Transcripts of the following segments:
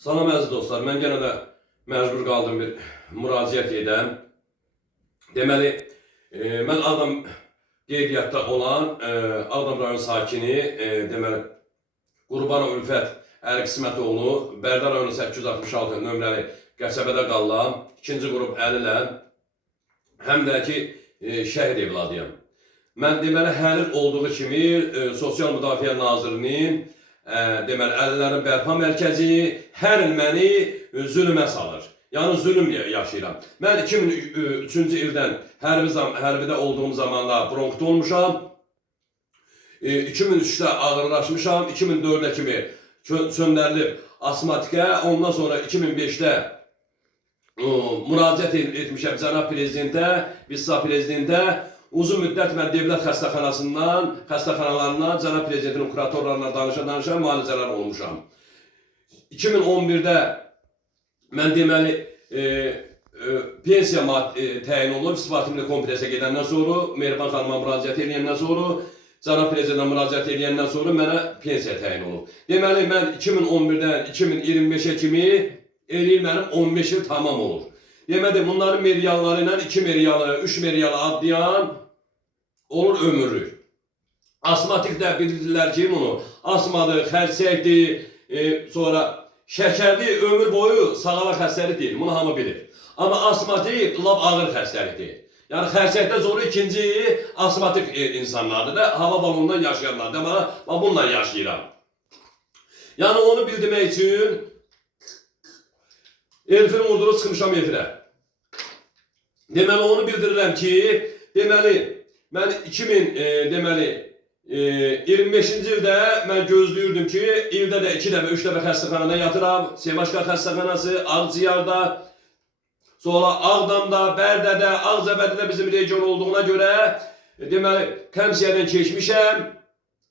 Salam əziz dostlar, mən yenə də məcbur qaldım bir müraciət edəm. Deməli, mən Ağdam qeydiyyatda olan Ağdam rayon sakini, deməli, Qurbanov Ülfət Əli Qismətoğlu, Bərdər rayonu 866 nömrəli qəsəbədə qalıram. İkinci qrup əlilə, həm də ki, şəhid evladıyam. Mən deməli, hər il olduğu kimi Sosial Müdafiə Nazirinin deməli, Əlillərin Bərpa Mərkəzi hər il məni zülmə salır. Yəni, zülm yaşayıram. Mən 2003-cü ildən hərbidə olduğum zamanda bronkit olmuşam. 2003-də ağırlaşmışam. 2004-də kimi çöndərilib asmatikə. Ondan sonra 2005-də müraciət etmişəm cənab prezidentə, Visa prezidentə. Uzun müddət mən devlət xəstəxanalarından cənab prezidentin kuratorlarla danışa müalicələr olmuşam. 2011-də mən deməli pensiya təyin olub, ispatimli kompleksə gedəndən sonra, Mehriban xanıma müraciət edəndən sonra, cənab prezidentə müraciət edəndən sonra mənə pensiya təyin olub. Deməli, mən 2011-dən 2025-ə kimi eləyir mənim 15 il tamam olur. Deməli, bunların meriyaları ilə 2 meriyalı, 3 meriyalı adlayan olur ömürlük. Asmatik də bildirlər ki, bunu asmadır, xərsəkdir, sonra şəkərli ömür boyu sağalaq xəstəlik deyil, bunu hamı bilir. Amma asmatik lap ağır xəstəlikdir. Yəni xərsəkdən sonra ikinci asmatik insanlardır da, hava balonundan yaşayanlar. Deməli, bununla yaşayıram. Yəni onu bildirmək üçün Elfin vurdurub çıxmışam efirə. Deməli, onu bildirirəm ki, deməli, mən 2025-ci ildə mən gözləyirdim ki, ildə də 2 dəfə, 3 dəfə xəstəxanada yatıram. Semaşqa xəstəxanası, Ağciyarda, sonra Ağdamda, Bərdədə, Ağzəbədidə bizim region olduğuna görə, deməli, Kəmsiyədən keçmişəm.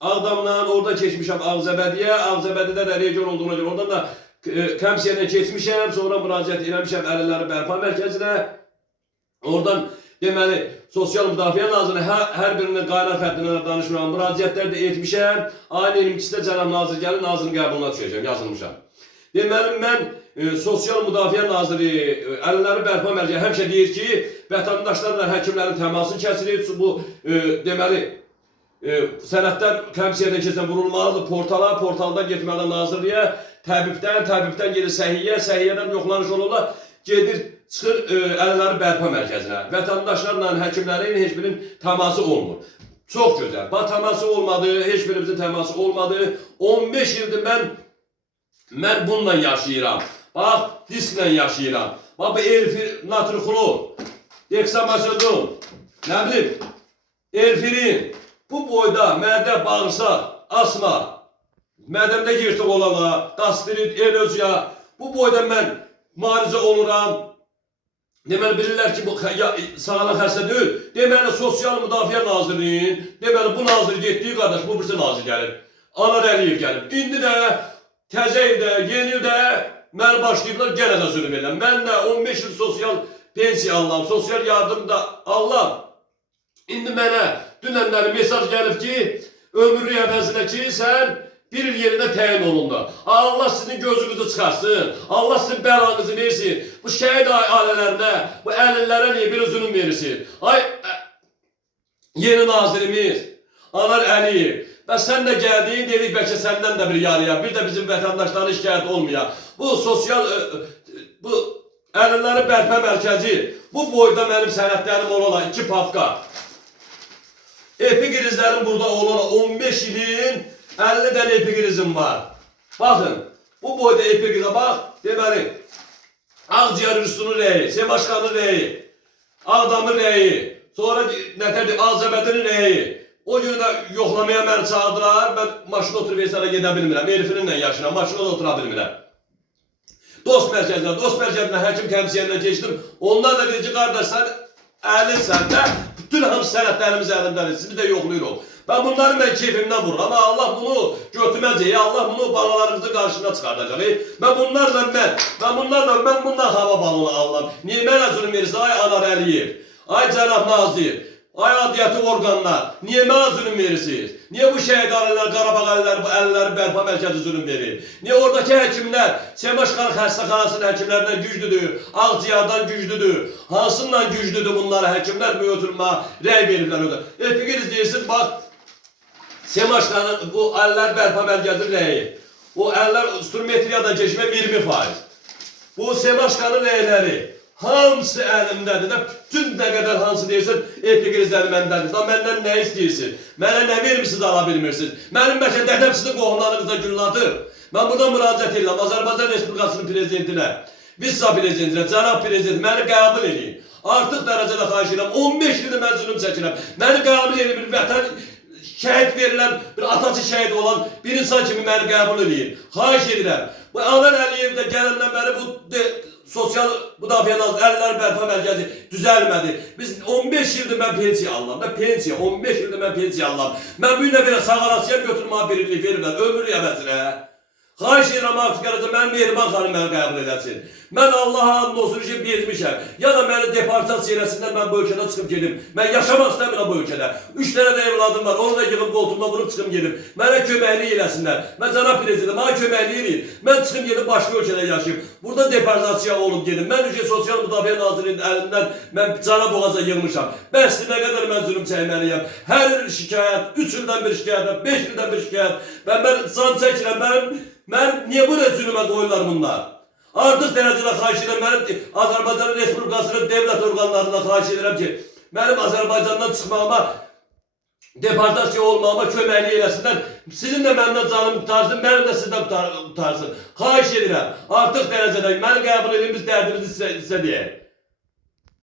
Ağdamdan, oradan keçmişəm Ağzəbədiyə, Ağzəbədidə də region olduğuna görə, oradan da Kəmsiyədən keçmişəm, sonra müraciət eləmişəm Əlillərin Bərpa Mərkəzinə. Oradan, deməli, Sosial Müdafiə Nazirinin hər birinin qaynar xəttinə danışmıram, müraciətlər də etmişəm. Ayın 22-də cənab nazir gəlir, nazirin qəbuluna düşəcəm, yazılmışam. Deməli, mən Sosial Müdafiə Naziri, Əlillərin Bərpa Mərkəzi həmişə deyir ki, vətəndaşlarla həkimlərin təmasını kəsilir. Bu, deməli, sənədlər Kəmsiyədən keçən vurulmalıdır portala, portaldan getməlidir nazirliyə, təbibdən gedir səhiyyə, səhiyyədən yoxlanış olurlar, gedir, çıxır Əlillərin Bərpa Mərkəzinə. Vətəndaşlarla, həkimlərin heç birinin təması olmur. Çox gözəl. Təması olmadı, heç birimizin təması olmadı. 15 ildir mən bununla yaşayıram. Bax, disklə yaşayıram. Bax, bu elfir, natrixlor, deksamazodon, nə bilim, elfirin, bu boyda mədə, bağırsaq, asma, mədəmdə yırtıq olana, qastrit, erozya, bu boyda mən müalicə oluram. Deməli, bilirlər ki, bu sağalan xəstə deyil. Deməli, Sosial Müdafiə Nazirinin, deməli, bu nazir getdiyi qardaş, bu birisi nazir gəlir. Anar Əliyev gəlir. İndi də, təzə ildə, yeni ildə məni başlayıblar, gənə də zülüm edirlər. Mən də 15 il sosial pensiya alıram, sosial yardım da alıram. İndi mənə dünənləri mesaj gəlib ki, ömürlük əvəzinə ki, sən bir il yerində təyin olundu. Allah sizin gözünüzü çıxarsın, Allah sizin bəlanızı versin. Bu şəhid ailələrinə, bu əlillərə niyə bir üzünün verirsin? Ay, yeni nazirimiz, Anar Əliyev, və sən də gəldiyin dedik, bəlkə səndən də bir yarıya, bir də bizim vətəndaşların şikayət olmuyor. Bu sosial, bu Əlillərin Bərpa Mərkəzi, bu boyda mənim sənədlərim olana 2 pafka. Epikrizlərim burada olana 15 ilin 50 dənə epikrizim var. Baxın, bu boyda epikrizə bax, deməli, Ağciyar Rüstünün rəyi, Semaşqanın rəyi, Ağdamın rəyi, sonra nətərdir, Ağzəbədinin rəyi. O günü də yoxlamaya məni çağırdılar, mən maşına oturub Veysara gedə bilmirəm, Elfininlə yaşayıram, maşına da otura bilmirəm. Dost mərkəzinə, həkim kəmsiyyəndən keçdim. Onlar da dedi ki, qardaş, sən əlinsən də, bütün hamı sənədlərimiz əlimdədir, sizi də yoxlayırıq. Ben bunları mən keyfimdən vururum, ama Allah bunu götürməcək, Allah bunu balalarımızın qarşısına çıxardacaq. Ben bunlarla hava balonu alıram. Niyə mənə zulüm verirsə, ay Anar Əliyev, ay cənab nazir, Ay adiyyatı orqanlar, niyə mənə zulüm verirsiniz? Niyə bu şəhid ailələr, Qarabağ ailələri, bu əlləri bərpa mərkəzi zulüm verir? Niyə oradakı həkimlər, Sevaşqan xəstəxanasının həkimlərindən güclüdür, Ağciyardan güclüdür, hansından güclüdür bunlara həkimlər mühürtülmə rəy verirlər orada. Fikir deyirsiniz, bax, Sevaşqanın bu əllər bərpa mərkəzi rəyi, o əllər sturmetriyadan keçmə 20%. Bu Sevaşqanın rəyləri, hamısı əlimdədir də, bütün nə qədər hansı deyirsin, epikrizləri məndədir. Da məndən nə istəyirsin? Mənə nə vermişsiniz, ala bilmirsiniz? Mənim bəlkə dədəm sizin qohumlarınızda gülladır. Mən burada müraciət edirəm Azərbaycan Respublikasının prezidentinə, Visa prezidentinə, cənab prezident, məni qəbul edin. Artıq dərəcədə xahiş edirəm, 15 ildir mən zulüm çəkirəm. Məni qəbul edin, bir vətən şəhid verilən, bir atası şəhid olan bir insan kimi məni qəbul edin. Xahiş edirəm. Bu Anar Əliyev də gələndən bəri bu sosial müdafiə nazirliyi əllər bərpa mərkəzi düzəlmədi. Biz 15 ildir mən pensiya alıram da, pensiya, 15 ildir mən pensiya alıram. Mən bu ilə belə sağalasıya götürməyə birlik verirlər, ömür əvəzinə. Xahiş edirəm artıq gələcək, mən Mehriban xanım məni qəbul edəsin. Mən Allaha and olsun ki, bezmişəm. Ya da məni deportasiya eləsinlər, mən bu ölkədən çıxıb gedim. Mən yaşamaq istəmirəm bu ölkədə. 3 dənə də evladım var, onu da yığıb qoltuğuma vurup çıxım gedim. Mənə köməklik eləsinlər. Mən cənab prezident, mənə köməklik eləyin. Mən çıxım gedim başqa ölkədə yaşayım. Burada deportasiya olub gedim. Mən Sosial Müdafiə Nazirliyinin əlindən mən cana boğaza yığmışam. Bəs nə qədər mən zulüm çəkməliyəm. Hər il şikayət, 3 ildən bir şikayət, 5 ildən bir şikayət. Və mən can çəkirəm, mən niyə bu zulümə qoyurlar bunlar? Artıq dərəcədə xahiş edirəm, mənim Azərbaycan Respublikasının dövlət orqanlarından xahiş edirəm ki, mənim Azərbaycandan çıxmağıma, deportasiya olmağıma köməklik eləsinlər. Sizin də məndən canım qutarsın, mənim də sizdən qutarsın. Xahiş edirəm, artıq dərəcədə məni qəbul edin, biz dərdimizi sizə deyək.